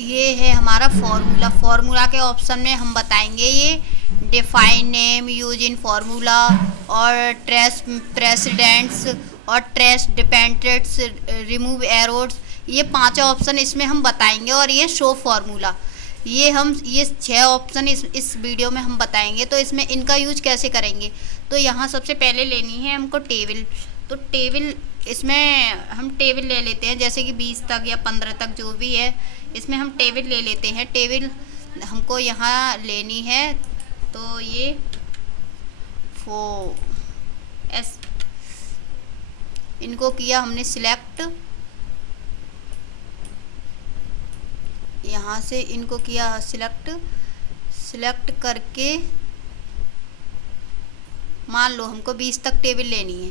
ये है हमारा फॉर्मूला। फॉर्मूला के ऑप्शन में हम बताएंगे ये define name, use in formula और ट्रेस प्रेसिडेंट्स और ट्रेस डिपेंडेंट्स, रिमूव एरोड्स, ये पांचों ऑप्शन इसमें हम बताएंगे। और ये शो फॉर्मूला, ये 6 ऑप्शन इस वीडियो में हम बताएंगे। तो इसमें इनका यूज कैसे करेंगे, तो यहाँ सबसे पहले लेनी है हमको टेबल। तो टेबल, इसमें हम टेबल ले लेते हैं, जैसे कि 20 तक या 15 तक जो भी है, इसमें हम टेबल ले लेते हैं। टेबल हमको यहाँ लेनी है, तो ये इनको किया हमने सिलेक्ट, यहाँ से इनको किया सिलेक्ट करके मान लो हमको 20 तक टेबल लेनी है।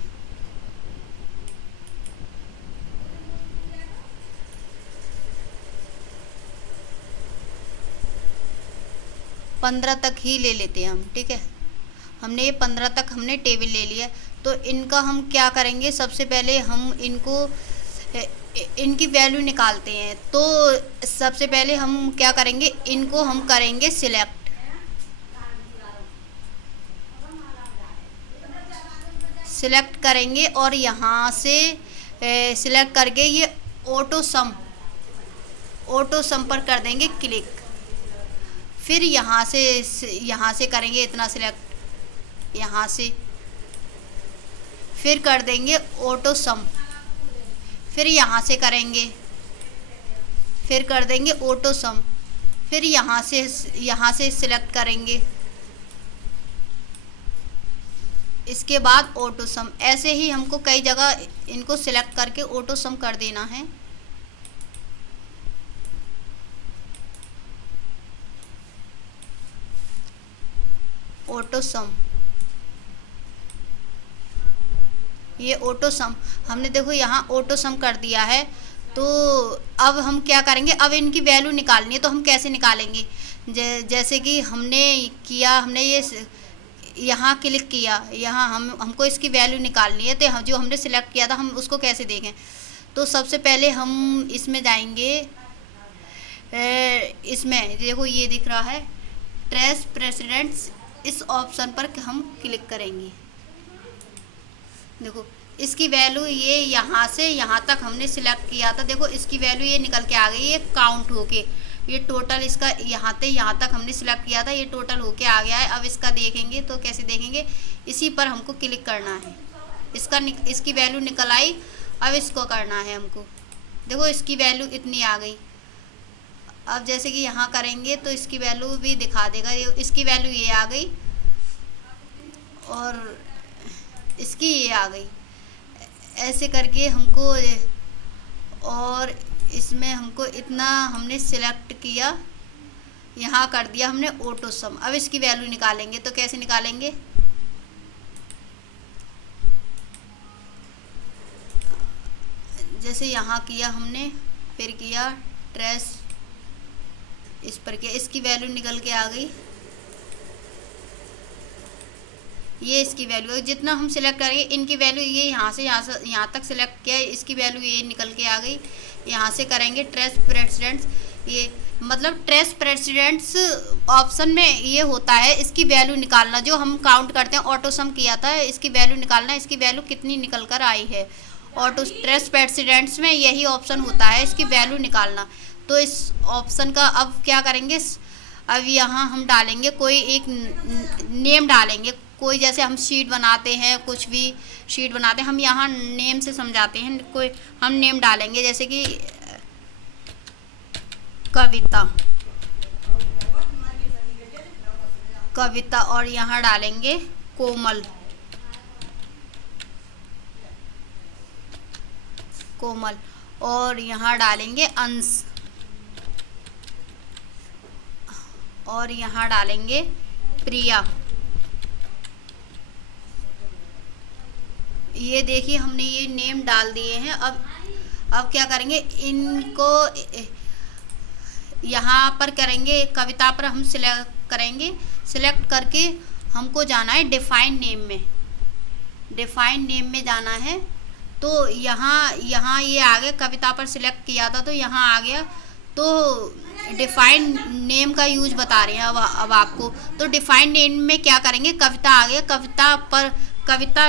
पंद्रह तक ही ले लेते हैं हम, ठीक है। हमने ये 15 तक हमने टेबल ले लिया। तो इनका हम क्या करेंगे, सबसे पहले हम इनकी वैल्यू निकालते हैं। तो सबसे पहले हम क्या करेंगे, इनको हम करेंगे सिलेक्ट करेंगे और यहाँ से सिलेक्ट करके ये ऑटो सम पर कर देंगे क्लिक। फिर यहाँ से करेंगे इतना सिलेक्ट, यहाँ से फिर कर देंगे ऑटो सम, फिर यहाँ से करेंगे, फिर कर देंगे ऑटो सम, फिर यहाँ से सिलेक्ट करेंगे, इसके बाद ऑटो सम। ऐसे ही हमको कई जगह इनको सिलेक्ट करके ऑटो सम कर देना है। ऑटो सम, ये ऑटो सम हमने देखो यहाँ ऑटो सम कर दिया है। तो अब हम क्या करेंगे, अब इनकी वैल्यू निकालनी है। तो हम कैसे निकालेंगे, जैसे कि हमने ये यहाँ क्लिक किया, यहाँ हमको इसकी वैल्यू निकालनी है। तो जो हमने सिलेक्ट किया था हम उसको कैसे देखें, तो सबसे पहले हम इसमें जाएंगे, इसमें देखो ये दिख रहा है ट्रेस प्रेसिडेंट्स, इस ऑप्शन पर हम क्लिक करेंगे। देखो इसकी वैल्यू ये यहाँ से यहाँ तक हमने सिलेक्ट किया था, देखो इसकी वैल्यू ये निकल के आ गई, ये काउंट होके, ये टोटल इसका यहाँ तक हमने सिलेक्ट किया था, ये टोटल होके आ गया है। अब इसका देखेंगे तो कैसे देखेंगे, इसी पर हमको क्लिक करना है, इसकी वैल्यू निकल आई। अब इसको करना है हमको, देखो इसकी वैल्यू इतनी आ गई। अब जैसे कि यहाँ करेंगे तो इसकी वैल्यू भी दिखा देगा, इसकी वैल्यू ये आ गई और इसकी ये आ गई। ऐसे करके हमको, और इसमें हमको इतना हमने सिलेक्ट किया, यहाँ कर दिया हमने ऑटो सम। अब इसकी वैल्यू निकालेंगे, तो कैसे निकालेंगे, जैसे यहाँ किया हमने, फिर किया ट्रेस, इस पर किया, इसकी वैल्यू निकल के आ गई। ये इसकी वैल्यू, जितना हम सिलेक्ट करेंगे इनकी वैल्यू, ये यहाँ से यहाँ तक सिलेक्ट किया, इसकी वैल्यू ये निकल के आ गई। यहाँ से करेंगे ट्रेस प्रेसिडेंट्स, ये मतलब ट्रेस प्रेसिडेंट्स ऑप्शन में ये होता है इसकी वैल्यू निकालना, जो हम काउंट करते हैं ऑटो सम किया था, इसकी वैल्यू निकालना, इसकी वैल्यू कितनी निकल कर आई है। ऑटो ट्रेस प्रेसिडेंट्स में यही ऑप्शन होता है, इसकी वैल्यू निकालना। तो इस ऑप्शन का अब क्या करेंगे, अब यहाँ हम डालेंगे कोई एक नेम डालेंगे, कोई जैसे हम शीट बनाते हैं, कुछ भी शीट बनाते हैं, हम यहाँ नेम से समझाते हैं। कोई हम नेम डालेंगे, जैसे कि कविता, और यहाँ डालेंगे कोमल, और यहाँ डालेंगे अंश, और यहाँ डालेंगे प्रिया। ये देखिए हमने ये नेम डाल दिए हैं। अब क्या करेंगे, इनको यहाँ पर करेंगे, कविता पर हम सिलेक्ट करेंगे, सिलेक्ट करके हमको जाना है डिफाइन नेम में जाना है। तो यहाँ ये आ गया, कविता पर सिलेक्ट किया था तो यहाँ आ गया। तो डिफाइन नेम का यूज बता रहे हैं अब आपको। तो डिफाइन नेम में क्या करेंगे, कविता आ गया, कविता पर कविता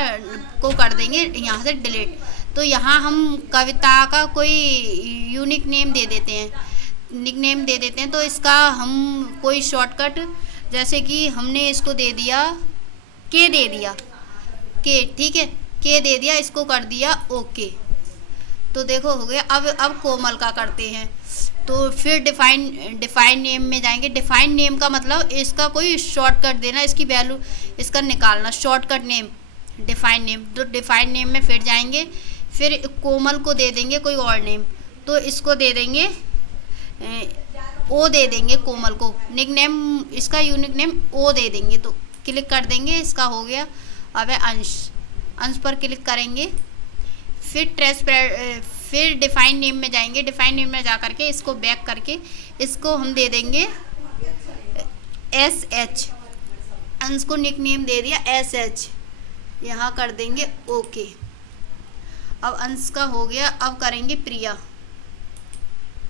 को कर देंगे यहाँ से डिलीट। तो यहाँ हम कविता का कोई यूनिक नेम दे देते हैं, निक नेम दे देते हैं। तो इसका हम कोई शॉर्टकट, जैसे कि हमने इसको दे दिया के, दे दिया के, ठीक है, के दे दिया, इसको कर दिया ओके। तो देखो हो गया। अब कोमल का करते हैं। तो फिर डिफाइन नेम में जाएंगे। डिफाइन नेम का मतलब इसका कोई शॉर्टकट देना, इसकी वैल्यू इसका निकालना, शॉर्टकट नेम डिफाइन नेम। तो डिफाइन नेम में फिर जाएंगे, फिर कोमल को दे देंगे कोई और नेम। तो इसको दे देंगे ओ, दे देंगे कोमल को निक नेम, इसका यूनिक नेम ओ दे देंगे। तो क्लिक कर देंगे, इसका हो गया। अब है अंश, अंश पर क्लिक करेंगे। फिर डिफाइन नेम में जाएंगे। डिफाइन नेम में जा करके इसको बैक करके इसको हम दे देंगे एस एच, अंश को निक नेम दे दिया एस एच, यहाँ कर देंगे ओके। अब अंश का हो गया। अब करेंगे प्रिया,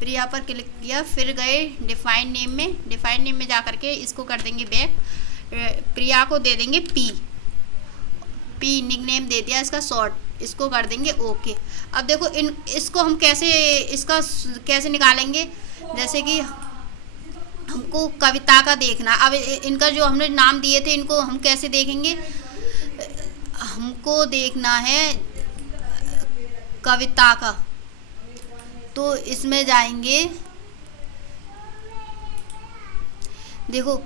प्रिया पर क्लिक किया, फिर गए डिफाइन नेम में। डिफाइन नेम में जा करके इसको कर देंगे बैक, प्रिया को दे देंगे पी, पी निक नेम दे दिया इसका शॉर्ट, इसको कर देंगे ओके। अब देखो इसको हम कैसे निकालेंगे, जैसे कि हमको कविता का देखना। अब इनका जो हमने नाम दिए थे इनको हम कैसे देखेंगे, हमको देखना है कविता का। तो इसमें जाएंगे, देखो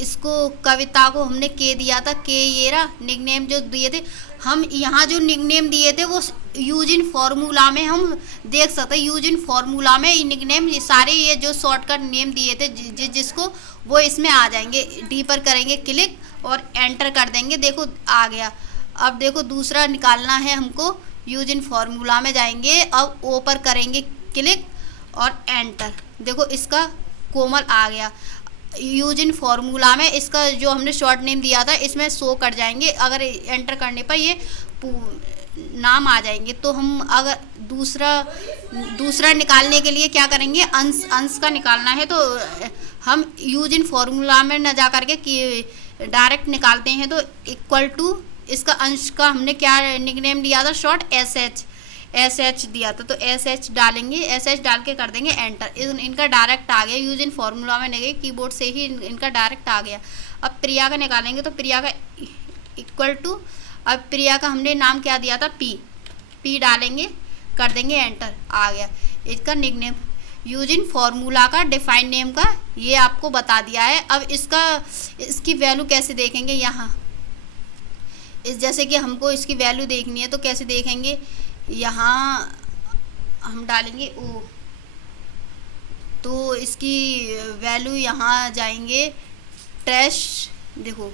इसको कविता को हमने के दिया था, के ये रहा निकनेम जो दिए थे हम। यहाँ जो निकनेम दिए थे वो यूज इन फॉर्मूला में हम देख सकते हैं। यूज इन फॉर्मूला में ये निकनेम, ये सारे ये जो शॉर्टकट नेम दिए थे जिसको, वो इसमें आ जाएंगे। डी पर करेंगे क्लिक और एंटर कर देंगे, देखो आ गया। अब देखो दूसरा निकालना है हमको, यूज इन फॉर्मूला में जाएंगे। अब ओ पर करेंगे क्लिक और एंटर, देखो इसका कोमल आ गया। यूज इन फॉर्मूला में इसका जो हमने शॉर्ट नेम दिया था इसमें शो कर जाएंगे, अगर एंटर करने पर ये नाम आ जाएंगे। तो हम अगर दूसरा निकालने के लिए क्या करेंगे, अंश का निकालना है। तो हम यूज इन फॉर्मूला में न जा करके कि डायरेक्ट निकालते हैं। तो इक्वल टू इसका अंश का हमने क्या निकनेम दिया था, शॉर्ट एस एच दिया था। तो एस एच डालेंगे, एस एच डाल के कर देंगे एंटर। इनका डायरेक्ट आ गया, यूज इन फॉर्मूला में नहीं, कीबोर्ड से ही इनका डायरेक्ट आ गया। अब प्रिया का निकालेंगे। तो प्रिया का इक्वल टू, अब प्रिया का हमने नाम क्या दिया था, पी, पी डालेंगे, कर देंगे एंटर, आ गया इसका निकनेम। यूज इन फॉर्मूला का डिफाइन नेम का ये आपको बता दिया है। अब इसकी वैल्यू कैसे देखेंगे, यहाँ जैसे कि हमको इसकी वैल्यू देखनी है तो कैसे देखेंगे, यहाँ हम डालेंगे ओ। तो इसकी वैल्यू यहाँ जाएंगे ट्रैश, देखो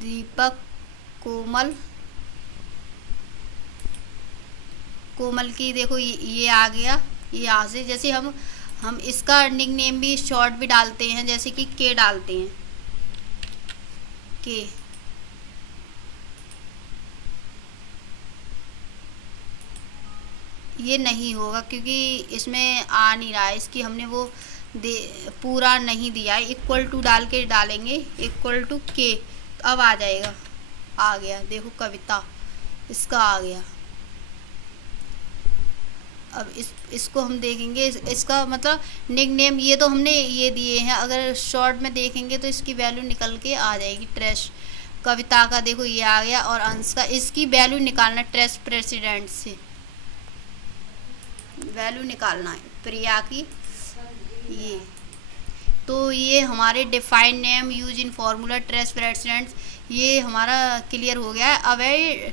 दीपक कोमल की, देखो ये आ गया। यहाँ से जैसे हम इसका निकनेम भी शॉर्ट भी डालते हैं, जैसे कि के डालते हैं, के। ये नहीं होगा क्योंकि इसमें आ नहीं रहा है, इसकी हमने वो पूरा नहीं दिया है। इक्वल टू डाल के डालेंगे, इक्वल टू के, अब आ जाएगा, आ गया। देखो कविता इसका आ गया। अब इसको हम देखेंगे, इसका मतलब निकनेम ये तो हमने ये दिए हैं। अगर शॉर्ट में देखेंगे तो इसकी वैल्यू निकल के आ जाएगी ट्रैश। कविता का देखो ये आ गया, और अंश का इसकी वैल्यू निकालना, ट्रैश प्रेसिडेंट से वैल्यू निकालना है प्रिया की। ये तो ये हमारे define name, use in formula, trace presidents, ये हमारा क्लियर हो गया है। अब है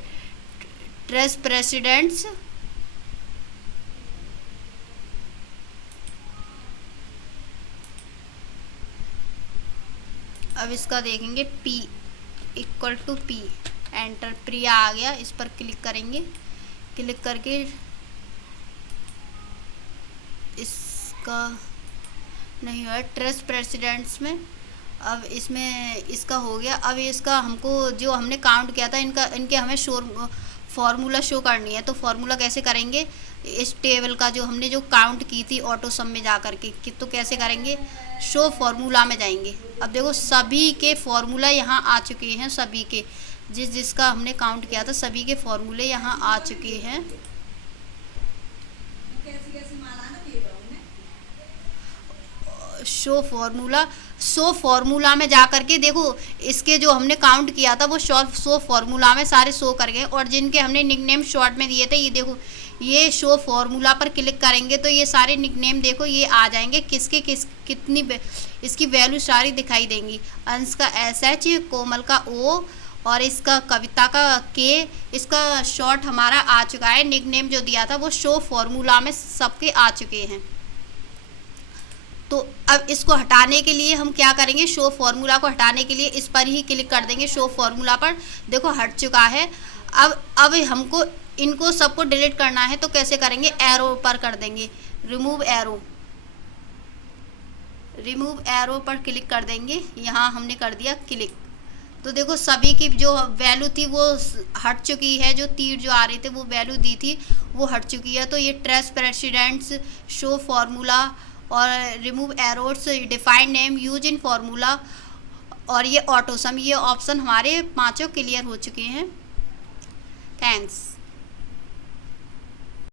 ट्रेस प्रेसिडेंट्स, अब इसका देखेंगे P equal to P, enter, Priya आ गया। इस पर क्लिक करेंगे, क्लिक करके इसका नहीं हुआ ट्रस्ट प्रेसिडेंट्स में। अब इसमें इसका हो गया। अब इसका हमको जो हमने काउंट किया था इनके हमें फार्मूला शो करनी है। तो फार्मूला कैसे करेंगे, इस टेबल का जो हमने जो काउंट की थी ऑटो सम में जा कर के कि तो कैसे करेंगे, शो फॉर्मूला में जाएंगे। अब देखो सभी के फॉर्मूला यहाँ आ चुके हैं, सभी के जिसका हमने काउंट किया था सभी के फॉर्मूले यहाँ आ चुके हैं। शो फॉर्मूला में जा करके देखो इसके जो हमने काउंट किया था वो शो फॉर्मूला में सारे शो कर गए, और जिनके हमने निकनेम शॉर्ट में दिए थे ये देखो ये शो फॉर्मूला पर क्लिक करेंगे तो ये सारे निकनेम देखो ये आ जाएंगे, कितनी इसकी वैल्यू सारी दिखाई देंगी। अंश का SH, कोमल का O और इसका कविता का K, इसका शॉर्ट हमारा आ चुका है। निकनेम जो दिया था वो शो फॉर्मूला में सबके आ चुके हैं। तो अब इसको हटाने के लिए हम क्या करेंगे, शो फॉर्मूला को हटाने के लिए इस पर ही क्लिक कर देंगे, शो फॉर्मूला पर देखो हट चुका है। अब हमको इनको सबको डिलीट करना है तो कैसे करेंगे, एरो पर कर देंगे, रिमूव एरो पर क्लिक कर देंगे। यहाँ हमने कर दिया क्लिक, तो देखो सभी की जो वैल्यू थी वो हट चुकी है, जो तीर जो आ रहे थे वो वैल्यू दी थी वो हट चुकी है। तो ये ट्रेस प्रेसिडेंट्स, शो फॉर्मूला और remove arrows, define name, use in formula और ये ऑटो सम, ये ऑप्शन हमारे पांचों क्लियर हो चुके हैं। थैंक्स।